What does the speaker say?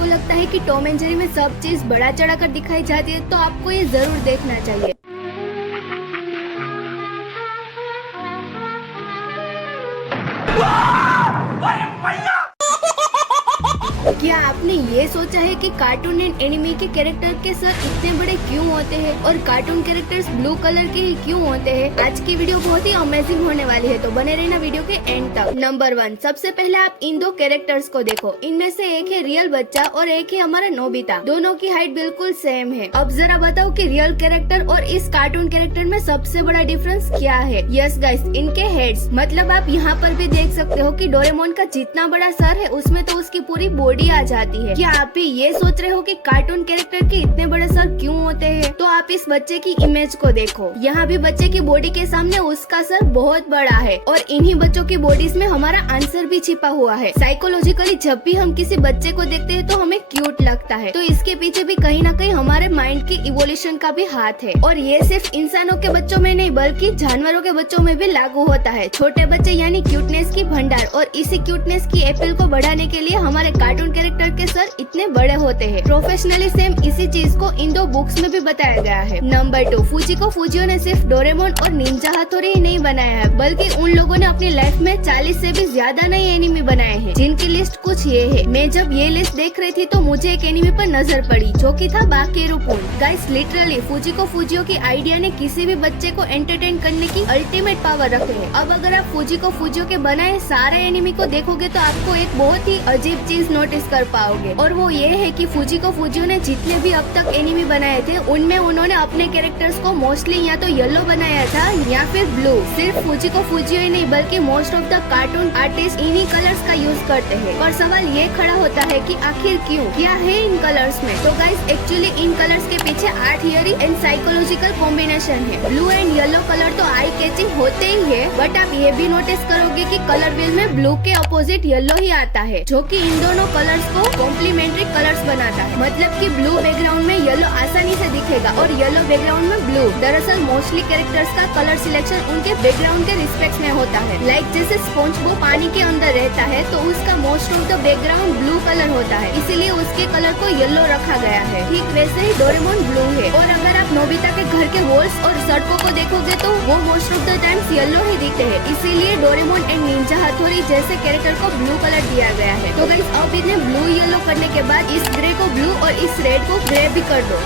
आपको लगता है कि टॉम एंड जेरी में सब चीज बढ़ा चढ़ा कर दिखाई जाती है तो आपको ये जरूर देखना चाहिए। क्या आपने ये सोचा है कि कार्टून एंड एनिमे के कैरेक्टर के सर इतने बड़े क्यों होते हैं और कार्टून कैरेक्टर्स ब्लू कलर के ही क्यों होते हैं? आज की वीडियो बहुत ही अमेजिंग होने वाली है, तो बने रहना वीडियो के एंड तक। नंबर 1, सबसे पहले आप इन दो कैरेक्टर्स को देखो। इनमें से एक है रियल बच्चा और एक है हमारा नोबिता। दोनों की हाइट बिल्कुल सेम है। अब जरा बताओ कि रियल कैरेक्टर और इस कार्टून कैरेक्टर में सबसे बड़ा डिफरेंस क्या है? यस गाइस, इनके हेड्स। मतलब आप यहाँ पर भी देख सकते हो कि डोरेमोन का जितना बड़ा सर है उसमें तो उसकी पूरी बॉडी आ जाती है। क्या आप भी ये सोच रहे हो कि कार्टून कैरेक्टर के इतने बड़े सर क्यों होते हैं? तो आप इस बच्चे की इमेज को देखो। यहाँ भी बच्चे की बॉडी के सामने उसका सर बहुत बड़ा है और इन्हीं बच्चों की बॉडीज में हमारा आंसर भी छिपा हुआ है। साइकोलॉजिकली जब भी हम किसी बच्चे को देखते हैं तो हमें क्यूट लगता है, तो इसके पीछे भी कहीं ना कहीं हमारे माइंड की इवोल्यूशन का भी हाथ है। और ये सिर्फ इंसानों के बच्चों में नहीं बल्कि जानवरों के बच्चों में भी लागू होता है। छोटे बच्चे यानी क्यूटनेस की भंडार, और इसी क्यूटनेस की एप्पल को बढ़ाने के लिए हमारे कार्टून कैरेक्टर के सर इतने बड़े होते हैं। प्रोफेशनली सेम इसी चीज को इन दो बुक्स में भी बताया गया है। नंबर 2, फुजिको फुजियो ने सिर्फ डोरेमोन और निंजा हथौड़ी ही नहीं बनाया है, बल्कि उन लोगों ने अपनी लाइफ में 40 से भी ज्यादा नए एनिमे बनाए हैं, जिनकी लिस्ट कुछ ये है। मैं जब ये लिस्ट देख रही थी तो मुझे एक एनिमे पर नजर पड़ी जो कि था बाकेरुपुन। गाइस, लिटरली फुजिको फुजियो की आइडिया ने किसी भी बच्चे को एंटरटेन करने की अल्टीमेट पावर रखी है। अब अगर आप फुजिको फुजियो के बनाए सारे एनिमे को देखोगे तो आपको एक बहुत ही अजीब चीज नोटिस कर पाओगे, और वो ये है कि फुजिको फुजियो ने जितने भी अब तक एनिमे बनाए थे उनमें उन्होंने अपने कैरेक्टर्स को मोस्टली या तो येलो बनाया था या फिर ब्लू। सिर्फ फुजिको फुजियो ही नहीं बल्कि most of the cartoon artist इन्हीं कलर्स का यूज करते हैं। और सवाल ये खड़ा होता है कि आखिर क्यों, क्या है इन कलर्स में? तो गाइस, एक्चुअली इन कलर्स के पीछे art theory and psychological combination है। ब्लू एंड येलो कलर तो आई कैचिंग होते ही है, बट आप ये भी नोटिस करोगे कि कलर व्हील में ब्लू के अपोजिट येलो ही आता है, जो कि इन दोनों कलर्स को कॉम्प्लीमेंट्री कलर्स बनाता है। मतलब कि ब्लू बैकग्राउंड में येलो आसानी से दिखेगा और येलो बैकग्राउंड में ब्लू। दरअसल मोस्टली कैरेक्टर्स का कलर सिलेक्शन उनके बैकग्राउंड के रिस्पेक्ट में होता है। लाइक जैसे स्पॉन्ज वो पानी के अंदर रहता है तो उसका most of the background blue colour होता है, इसीलिए उसके कलर को येलो रखा गया है। ठीक वैसे ही डोरेमोन ब्लू है। और अगर आप नोबिता के घर के वॉल्स और सड़कों को देखोगे तो वो most of the times yellow ही दिखते हैं, इसीलिए डोरेमोन एंड निंजा हथौड़ी जैसे कैरेक्टर को ब्लू कलर दिया गया है। तो गाइस, अब इन्हें ब्लू येलो करने के बाद इस ग्रे को ब्लू और इस रेड को ग्रे भी कर दो।